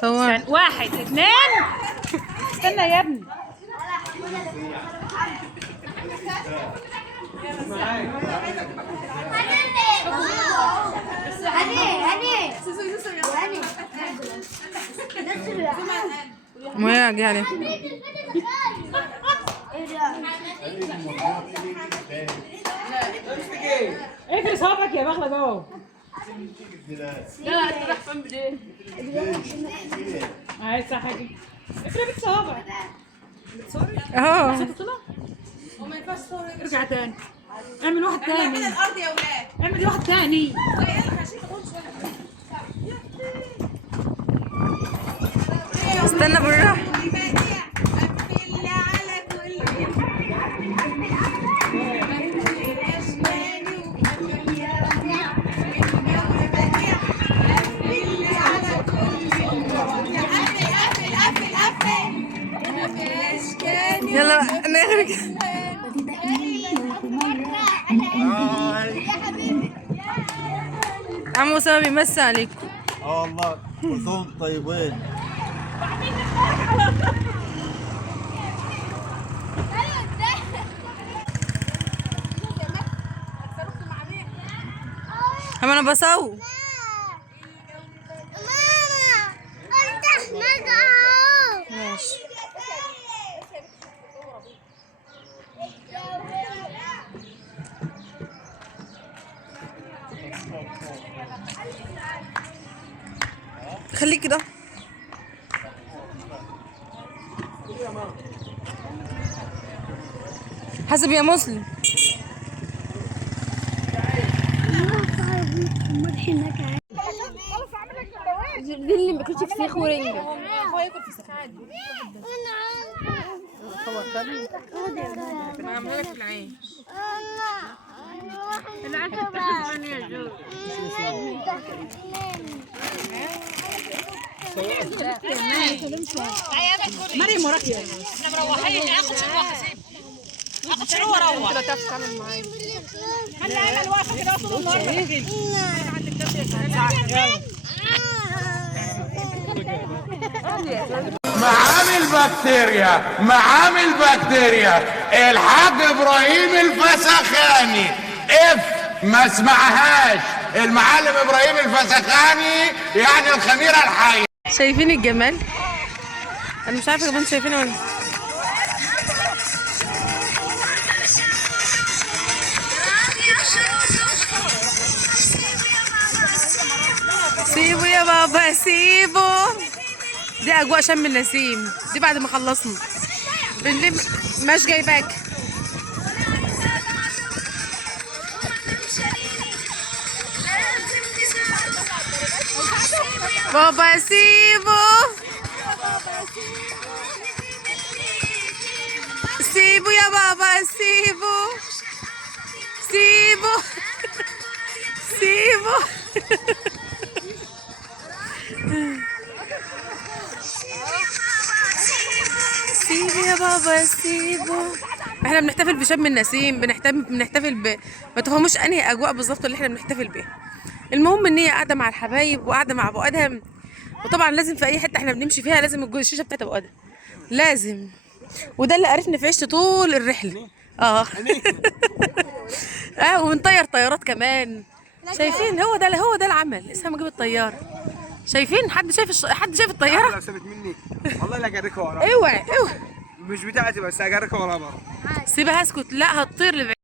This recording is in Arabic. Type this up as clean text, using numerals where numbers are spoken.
صور. واحد اثنين. استنى يا ابني. ما يجي عليه. اقفل صوابعك يا بغلة جوه. لا انت راح فين بدي؟ هاي صح هيك. اقفل صوابعك. اهو وما ينفعش تصور. ارجع تاني. اعمل واحد تاني. من الارض يا ولاد. اعمل واحد تاني. استنى بالراحة. يلا نغرق. عمو أسامة بيمسي عليكم. والله كلهم طيبين. هم انا بصور. ماشي. خليك كده. حسب يا مسلم. دي اللي ما كنتش فسيخ ورنجة. اخويا ياكل فسيخ عادي. انا عامله لك العيش. مريم وراك يا احنا مروحين. اخد شنو واخد اخد شنو واروح. انت تعرف تتعامل معايا. هلا عمل واقفه كده طول النهار. معامل بكتيريا، معامل بكتيريا. الحاج ابراهيم الفسخاني ما اسمعهاش. المعلم ابراهيم الفسخاني يعني الخميره الحيه. شايفين الجمال؟ انا مش عارفه كمان شايفينه ولا. سيبوا يا بابا سيبوا. دي اجواء شم النسيم دي بعد ما خلصنا بنلم. مش جايباك. بابا سيبوا. سيبوا يا بابا سيبوا. سيبوا. سيبوا. سيبوا يا بابا سيبوا. احنا بنحتفل بشم النسيم. بنحتفل ما تفهموش انهي اجواء بالظبط اللي احنا بنحتفل بيها. المهم ان هي قاعده مع الحبايب وقاعده مع ابو ادهم. وطبعا لازم في اي حته احنا بنمشي فيها لازم الشيشه بتاعت ابو ادهم لازم. وده اللي عرفنا في عيشته طول الرحله. وبنطير طيارات كمان. شايفين هو ده العمل. اسمها مجيب الطياره. شايفين حد شايف الطياره؟ لو سبت مني والله لا اجريكها ورا. اوعى مش بتاعتي بس اجريكها ورا. سيبها اسكت. لا هتطير لبعيد.